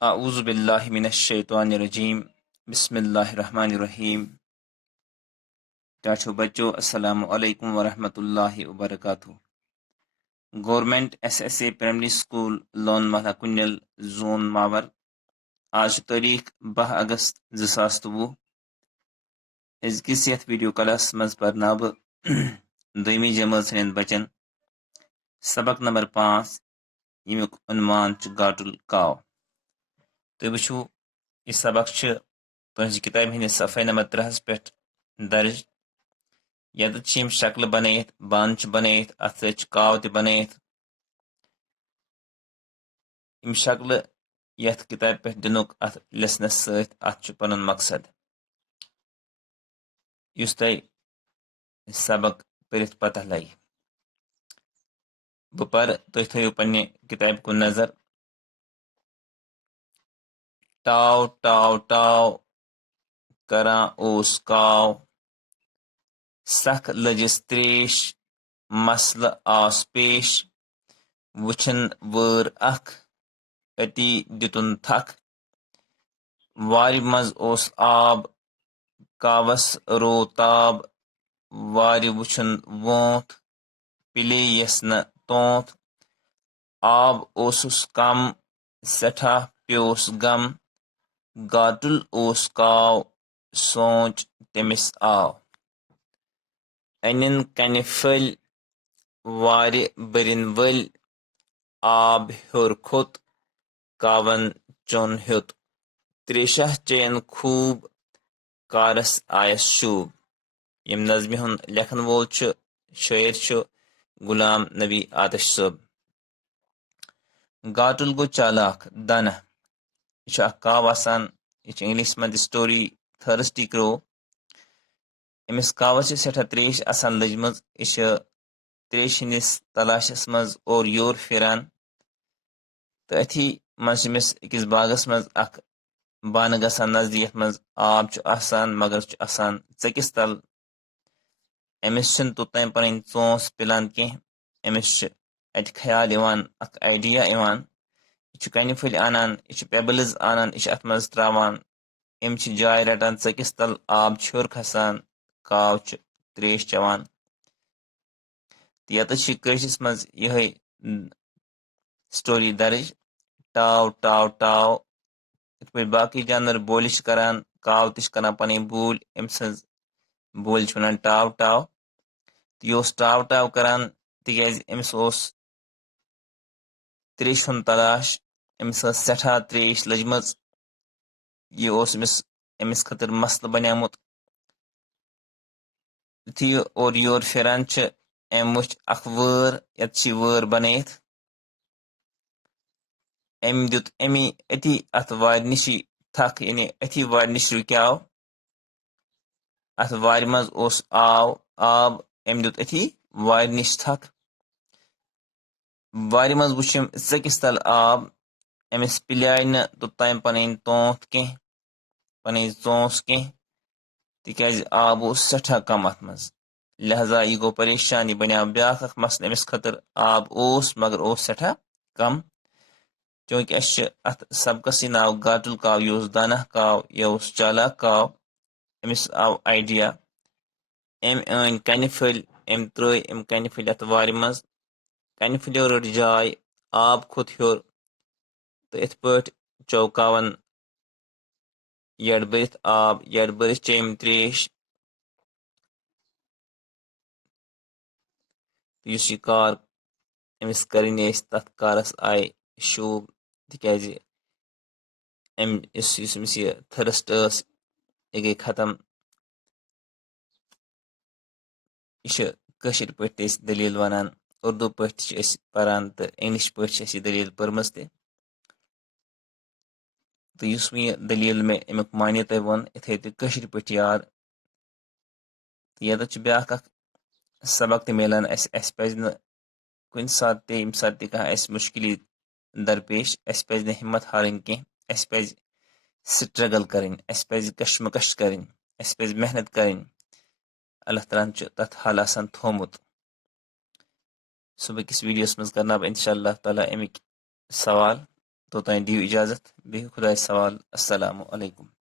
अऊज़ु बिल्लाहि मिनश शैतानिर रजीम बिस्मिल्लाहिर रहमानिर रहीम। चाचो बच्चों अस्सलामु अलैकुम व रहमतुल्लाहि व बरकातुहू। Government SSA primary school Lone महला कुन्नल जोन मावर। आज तारीख 12 अगस्त 2023। अजकिस यथ वीडियो क्लास मज परना बह दोयमी जमात हंदन बचन सबक नंबर 5 यमुक उन्वान गाटुल काव। तो वुचु यह सबक तुज किताब हंदिस सफ़े नंबर 3 पे दर्ज। यद शक्ल बनत बान बनत अत काव त बनत यम शक्ल यथ किताब पे दिनुक अत लेसनस सत पनुन मकसद युस तय सबक परित पता लगे। बह पर तुम थो पन्ने किताब कुन नजर। टाव टाव टाव करा ओस काव, सख लजिस त्रेश मसल आस पेश, वुछन वर अख अति दितुन थक, वारि मज ओस आब कावस रो ताब, वारि वुछन वोंथ पिले यस न तोंथ, आब ओसुस कम सठा प्योस गम, गाटुल ओस काव सोच तमिस आव। अनिन कन फल वारि बरिन वल, आब ह्योर खोत कावन चोन ह्योत, त्रेशह चयन खूब कारस आयस शूब। यम नज़्म हुन लेखन वोल शायर गुलाम नबी आतिश साहब। गाटुल गो चालाक दाना यह काव आसान। यह इंग्लिश मज story thirsty crow. Amish Kavas सठा त्रेश आसान लजमज। यह त्रेश हंदिस तलाशस मज और योर फिरान। तो अथी मज अकिस बागस मज अख बान गसान नजदीक यथ मज आब आसान मगर आसान चकिस तल। अमिस तोतान पन चोंस पिलान कह। अमिस अत ख्याल अख आइडिया यह कन फुल आनान, यह पेबल्स आनान, यह अत मज त्रावान, यम जाय रटान चकिस तल, आब ह्योर खसान, काव त्रेश चवान। यत कशिस मज यह स्टोरी दर्ज। टाव टाव टाव इत पे बाकी जानवर बोल करान, काव तिश करान पन बोल। अम सज बोल वन टाव टाव। तो यह टाव टाव करान तिज अमिस त्रेश हुन तलाश। अमिस सठा त्रेश लजमज। यह अमिस खतर मसल बनियामुत। युथी और योर फिरान अम वुच अख वër यत वër बनैत। अम दुत अमी अति अथ वार निश थक, यानी अति वार निश रुक्याव। अथ वार मज ओस आब अम दुत अति वार निश थक। वार मज वुचम चकिस तल आब। अमिस पिलाय न तोतान पन तोंथ कह, पन चोंस कह, तिकाज आब ओस सठा कम अथ मज। लिहाजा यह गो परेशान। यह बनिया ब्याख मसल अमिस खतर। आब ओस मगर ओस सठा कम। चूंकि अत सबकस नाव गाटुल काव। यह दाना काव, यह चालाक काव। अमिस आव आइडिया। अम अन कन फल, अम त्रय अम कन फल अत वार मज। कन फलो रट जाय, आब खोत ह्योर। तो इत पट चौकावन यड़ बरित आब, यड़ बरित चेम त्रेश। यह कार अमिस करन तथ कारस आय शूब। तिकाज अमिस यह थर्स्ट यह गई खत्म। यह कशिर पे दलील वनान, उर्दू पे पान तो इंग्लिश पे दलील पर्मज ते। तो युस यह दलील में अमुक मानी तह वो इथे तो कशिर पे याद। तो ये ब्याख सबक ते मिलान। अस पज न कुन सात ते यम सात कह मुश्किल दरपेश, अस पज न हिम्मत हारन कह। अस पज स्ट्रगल करें, अस पज कशमकश करें, अस पज मेहनत करें। अल्लाह ताला तथ हल आसान थोमुत। सुबह किस वीडियोस मज करना इंशाअल्लाह ताला अमिक सवाल। توتانۍ دِیِو اِجازت, بِہِو خۄدایَس سوال. السلام علیکُم.